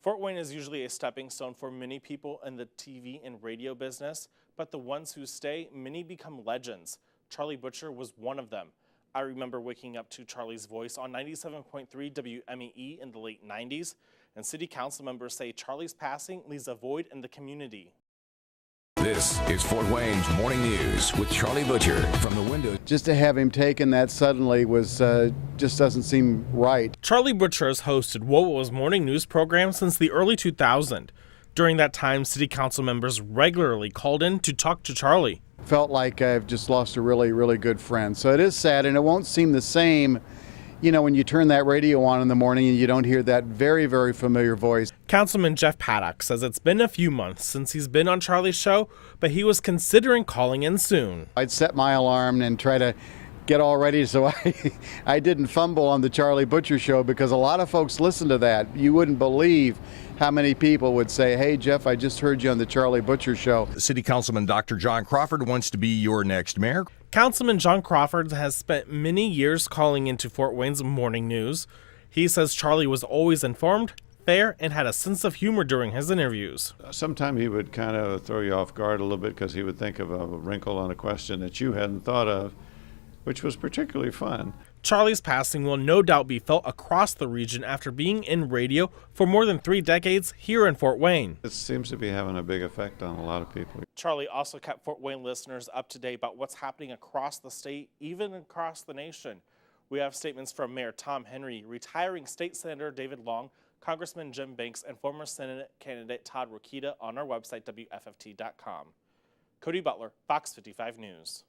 Fort Wayne is usually a stepping stone for many people in the TV and radio business, but the ones who stay, many become legends. Charly Butcher was one of them. I remember waking up to Charly's voice on 97.3 WMEE in the late 90s, and city council members say Charly's passing leaves a void in the community. This is Fort Wayne's Morning News with Charly Butcher from the window. Just to have him taken that suddenly was just doesn't seem right. Charly Butcher has hosted WOWO's morning news program since the early 2000s. During that time, city council members regularly called in to talk to Charly. Felt like I've just lost a really, really good friend. So it is sad, and it won't seem the same, you know, when you turn that radio on in the morning and you don't hear that very, very familiar voice. Councilman Jeff Paddock says it's been a few months since he's been on Charly's show, but he was considering calling in soon. I'd set my alarm and try to get all ready so I didn't fumble on the Charly Butcher show, because a lot of folks listen to that. You wouldn't believe how many people would say, "Hey, Jeff, I just heard you on the Charly Butcher show." City Councilman Dr. John Crawford wants to be your next mayor. Councilman John Crawford has spent many years calling into Fort Wayne's morning news. He says Charly was always informed, fair, and had a sense of humor during his interviews. Sometimes he would kind of throw you off guard a little bit because he would think of a wrinkle on a question that you hadn't thought of, which was particularly fun. Charly's passing will no doubt be felt across the region after being in radio for more than 3 decades here in Fort Wayne. It seems to be having a big effect on a lot of people. Charly also kept Fort Wayne listeners up to date about what's happening across the state, even across the nation. We have statements from Mayor Tom Henry, retiring State Senator David Long, Congressman Jim Banks, and former Senate candidate Todd Rokita on our website, WFFT.com. Cody Butler, Fox 55 News.